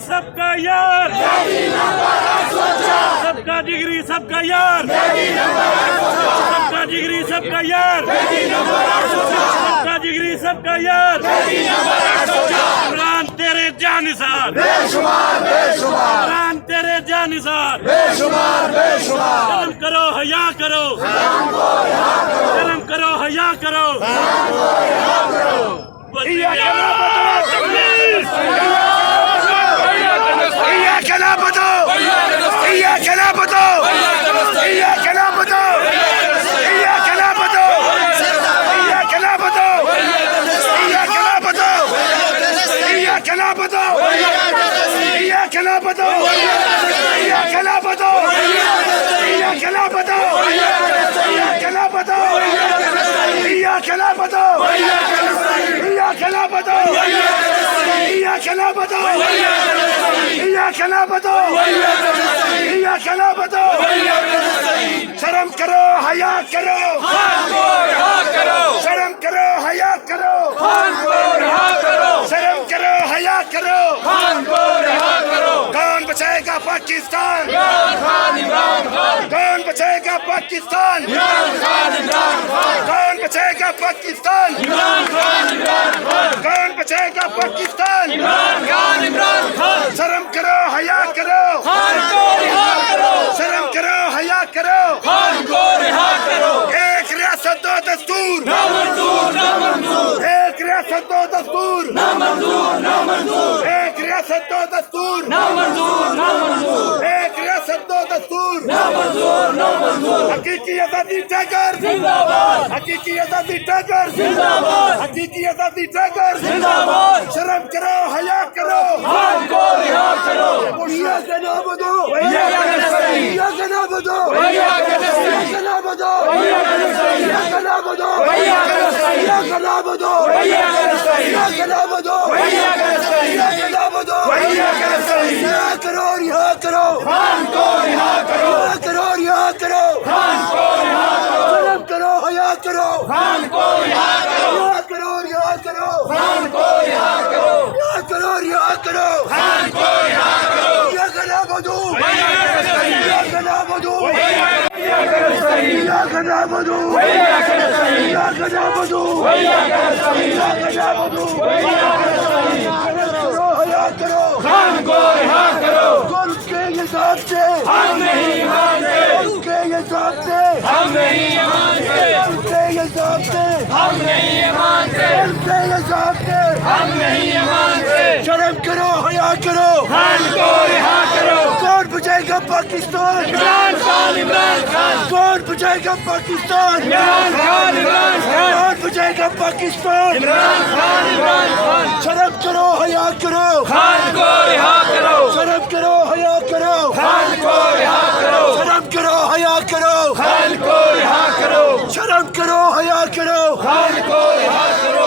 सबका यार, सबका जिगरी सबका यार, सबका जिगरी सबका यार, सबका जिगरी सबका यार। इमरान तेरे जानिसार, इमरान तेरे जानिसार। शर्म करो हया करो, शर्म करो हया करो। शर्म करो हया करो, शर्म करो हया करो, शर्म करो हया करो। कौन बचाएगा पाकिस्तान, कौन बचाएगा पाकिस्तान, कौन बचाएगा पाकिस्तान, कौन बचाएगा पाकिस्तान। शर्म करो हया करो, शर्म करो हया करो। एक रियासत दो दस्तूर, एक रियासत दो दस्तूर, एक रियासत दो दस्तूर, एक रियासत दो दस्तूर। हकीकी आजादी टैगर जिंदाबाद, हकीकी आजादी टैगर जिंदाबाद, हकीकी आजादी टैगर जिंदाबाद। शर्म करो हया करो, भैया का नाम दो, भैया का नाम दो, भैया का नाम दो, भैया का नाम दो, भैया का नाम दो, भैया का नाम दो, भैया का नाम दो, भैया का रिहा करो, रिहा करो, खान को रिहा करो, करो रिहा करो, खान को रिहा करो। शर्म करो हया करो, खान को रिहा करो, करो रिहा करो, खान को रिहा करो, करो रिहा करो, खान को रिहा करो। या गला बदू, या गला बदू, या गला बदू, या गला बदू, करो हया करो, खान को रिहा करो। उसके हिसाब से हम नहीं मानते, उसके हिसाब से हम नहीं मानते, उसके हिसाब से हम नहीं मानते, उसके हिसाब से हम नहीं मानते। शर्म करो हया करो, खान को रिहा करो। कौन बचाएगा पाकिस्तान, इमरान खान, इमरान खान। कौन बचाएगा पाकिस्तान, इमरान खान, इमरान खान। कौन बचाएगा पाकिस्तान, इमरान खान, इमरान खान। शर्म करो हया करो, खान को रिहा करो, शर्म करो हया करो, खान को रिहा करो, शर्म करो हया करो, खान को रिहा करो, शर्म करो हया करो, खान को रिहा करो।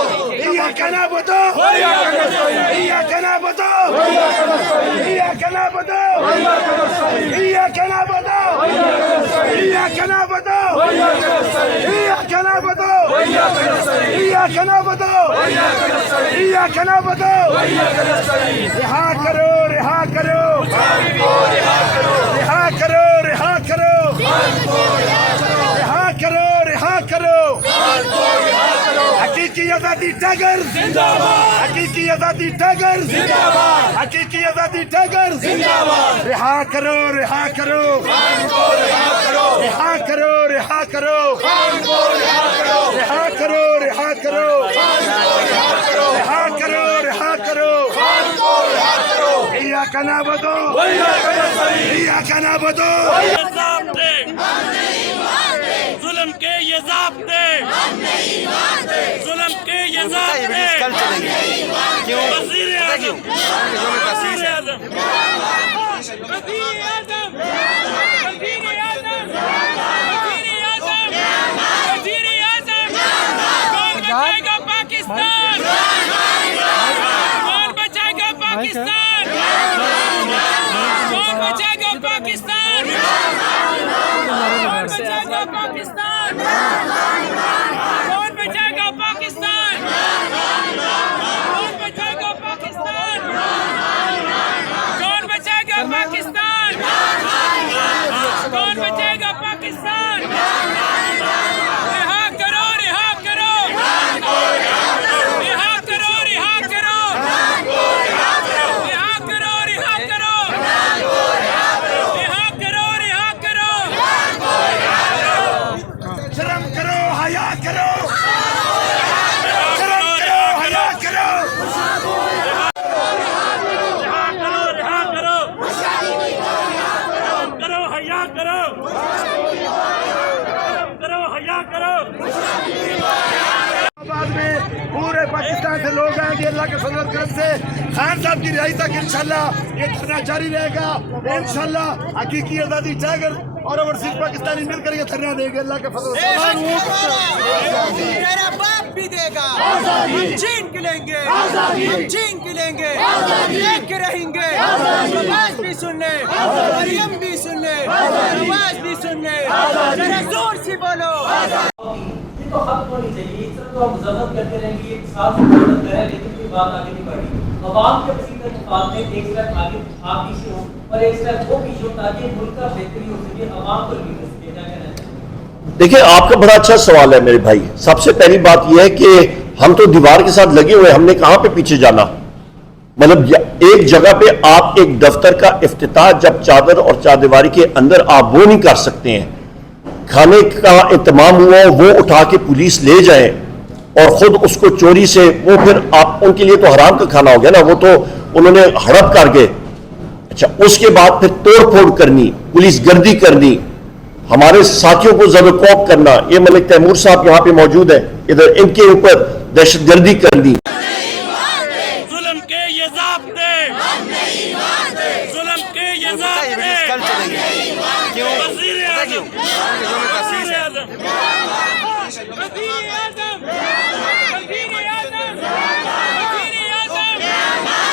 या कहना बताओ, या कहना बताओ, या कहना बताओ, या कहना बताओ, या कहना बताओ, या कहना बताओ, या कहना बताओ, या कहना बताओ। रिहा करो, रिहा करो, रिहा करो, रिहा करो, रिहा करो, रिहा करो। हकीकी आजादी टैगर जिंदाबाद, हकीकी आजादी टैगर जिंदाबाद, हकीकी आजादी टैगर जिंदाबाद। रिहा करो, रिहा करो, रिहा करो, रिहा करो, रिहा करो, रिहा करो, रिहा करो, रिहा करो, रिहा करो। या कहना बदो, या कहना बदो। जुल्म के ये ज़ाब्ते, जुल्म के ये ज़ाब्ते। वज़ीर आज़म, वज़ीर आज़म, कौन बचाएगा पाकिस्तान, कौन बचाएगा पाकिस्तान, कौन बचाएगा पाकिस्तान, कौन बचाएगा पाकिस्तान, कौन बचाएगा पाकिस्तान, कौन बचाएगा पाकिस्तान। जहाँ से लोग आएंगे अल्लाह के फजल करम से खान साहब की रिहाई तक इंशाल्लाह ये धरना जारी रहेगा। इंशाल्लाह हकीकी आज़ादी टाइगर और ओवरसीज पाकिस्तानी मिलकर ये धरना देंगे अल्लाह के फजल से। मेरा बाप भी देगा, हम छीन के लेंगे, हम छीन के लेंगे, लेके रहेंगे। आवाज भी सुन ले, मरियम भी सुन ले, आवाज भी सुन ले, जरा जोर से बोलो। ये तो हक होनी चाहिए। इस तरह तो हम मजम्मत करते रहेंगे, एक साल से मदद करें, लेकिन कोई बात आगे नहीं बढ़ी। अवाम के वसीले मुकाबले एक स्टेप आगे आप पीछे हो और एक स्टेप वो पीछे हो, ताकि मुल्क का बेहतरी हो सके, अवाम को भी हो सके। क्या कहना है? देखिए, आपका बड़ा अच्छा सवाल है मेरे भाई। सबसे पहली बात यह है कि हम तो दीवार के साथ लगे हुए, हमने कहां पे पीछे जाना। मतलब एक जगह पे आप एक दफ्तर का इफ्तिताह जब चादर और चारदीवारी के अंदर आप वो नहीं कर सकते हैं, खाने का इंतजाम हुआ वो उठा के पुलिस ले जाए और खुद उसको चोरी से वो, फिर आप उनके लिए तो हराम का खाना हो गया ना, वो तो उन्होंने हड़प कर गए। अच्छा, उसके बाद फिर तोड़ फोड़ करनी, पुलिस गर्दी करनी, हमारे साथियों को ज़बरकोब करना। ये मलिक तैमूर साहब यहाँ पे मौजूद है, इधर इनके ऊपर दहशतगर्दी करनी। जुल्म के ये ज़ाब्ते, जुल्म के ये ज़ाब्ते। वज़ीर आज़म, वज़ीर आज़म, वज़ीर आज़म, वज़ीर आज़म, वज़ीर आज़म,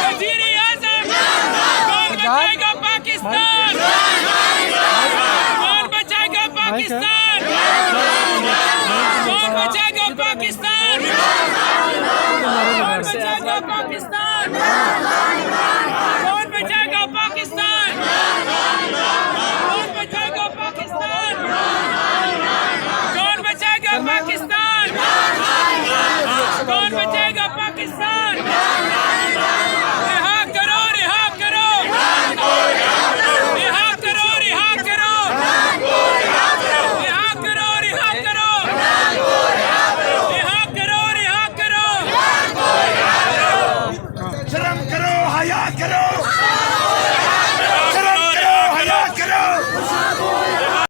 वज़ीर आज़म। कौन बचाएगा पाकिस्तान? कौन बचाएगा पाकिस्तान? कौन बचाएगा पाकिस्तान? कौन बचाएगा पाकिस्तान?